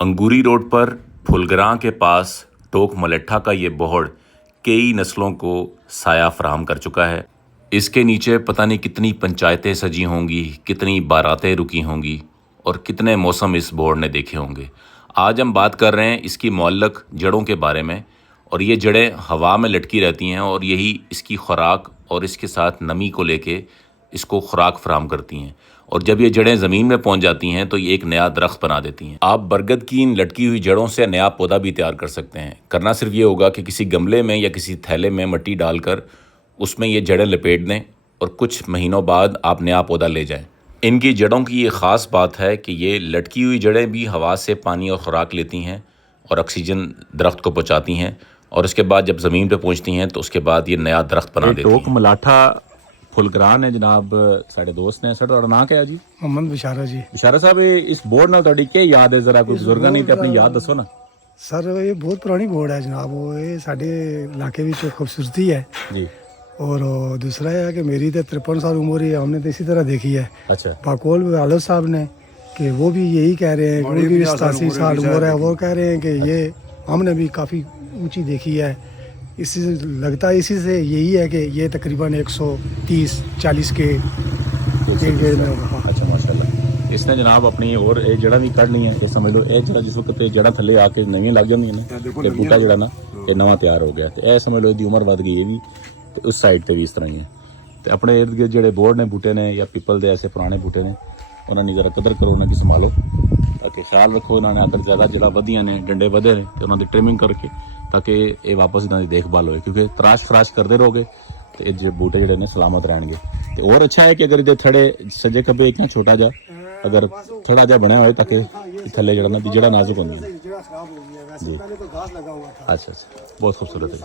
अंगूरी road पर फुलगरां के पास टोक मलेट्ठा का ये बोहड़ कई नस्लों को साया फराहम कर चुका है। इसके नीचे पता नहीं कितनी पंचायतें सजी होंगी, कितनी बारातें रुकी होंगी और कितने मौसम इस बोहड़ ने देखे होंगे। आज हम बात कर रहे हैं इसकी मुअल्लक जड़ों के बारे में, और ये जड़ें हवा में लटकी रहती हैं और यही इसकी खुराक और इसके साथ नमी को लेके इसको खुराक फराहम करती हैं, और जब ये जड़ें ज़मीन में पहुंच जाती हैं तो ये एक नया दरख्त बना देती हैं। आप बरगद की इन लटकी हुई जड़ों से नया पौधा भी तैयार कर सकते हैं। करना सिर्फ ये होगा कि किसी गमले में या किसी थैले में मिट्टी डालकर उसमें ये जड़ें लपेट दें और कुछ महीनों बाद आप नया पौधा ले जाएं। इनकी जड़ों की ये ख़ास बात है कि ये लटकी हुई जड़ें भी हवा से पानी और ख़ुराक लेती हैं और ऑक्सीजन दरख्त को पहुँचाती हैं, और उसके बाद जब ज़मीन पे पहुँचती हैं तो उसके बाद ये नया दरख्त बना देती हैं। टोक मलाठा फुलगरां ने जनाब साढ़े दोस्त ने सर ਤੁਹਾਡਾ ਨਾਂ ਕਿਹਾ ਜੀ? मोहम्मद बिशारा जी। बिशारा साहब इस बोर्ड ਨਾਲ ਤੁਹਾਡੀ ਕੀ ਯਾਦ ਹੈ? ਜ਼ਰਾ ਕੋਈ ਬਜ਼ੁਰਗਾਂ ਨਹੀਂ ਤੇ ਆਪਣੀ ਯਾਦ ਦੱਸੋ ਨਾ। सर ये बहुत पुरानी बोर्ड है जनाब, वो ये साढ़े इलाके की खूबसूरती है। जी। और दूसरा है कि मेरी तो 53 साल उम्र है, हमने तो इसी तरह देखी है। अच्छा। पाकोल आलम साहब ने कि वो भी यही कह रहे हैं, उनकी भी 87 साल उम्र है, वो कह रहे हैं कि ये हमने भी काफ़ी ऊंची देखी है। इसी लगता है इसी से यही है कि ये तकरीबन 130-40 के गेड़ में होगा। अच्छा माशाल्लाह। इसने जनाब अपनी और ਇਹ ਜੜਾ ਵੀ ਕੱਢ ਲਈਆਂ ਤੇ ਸਮਝ ਲਓ ਇਹ ਜਿਹੜਾ ਜਿਸ ਵਕਤ ਤੇ ਜੜਾ ਥੱਲੇ ਆ ਕੇ ਨਵੀਆਂ ਲੱਗ ਜਾਂਦੀਆਂ ਨੇ ਤੇ ਬੂਟਾ ਜਿਹੜਾ ਨਾ ਇਹ ਨਵਾਂ ਤਿਆਰ ਹੋ ਗਿਆ, ਤੇ ਇਹ ਸਮਝ ਲਓ ਇਹਦੀ ਉਮਰ ਵੱਧ ਗਈ ਹੈ ਵੀ, ਤੇ ਉਸ ਸਾਈਡ ਤੇ ਵੀ ਇਸ ਤਰ੍ਹਾਂ ਹੀ ਹੈ। ਤੇ ਆਪਣੇ ਇਰਦ ਗਿਰਦ ਜਿਹੜੇ ਬੋਰਡ ਨੇ ਬੂਟੇ ਨੇ ਜਾਂ ਪੀਪਲ ਦੇ ਐਸੇ ਪੁਰਾਣੇ ਬੂਟੇ ਨੇ, ਉਹਨਾਂ ਦੀ ਜ਼ਰਾ ਕਦਰ ਕਰੋ, ਉਹਨਾਂ ਦੀ ਸੰਭਾਲੋ, ताकि ख्याल रखो। इन्होंने अगर ज़्यादा जड़ा वधिया ने डंडे वधे ने तो उन्होंने ट्रिमिंग करके ताकि ये वापस इन्हों की देखभाल होए, क्योंकि तराश फराश करते रहोगे तो ये बूटे जोड़े ने सलामत रहेंगे। तो और अच्छा है कि अगर ये थड़े सजे खब्बे इतना छोटा जा अगर थोड़ा जा बनया हो ताकि थले जड़ा जड़ा नाजुक होंगे। जी अच्छा अच्छा, बहुत खूबसूरत है।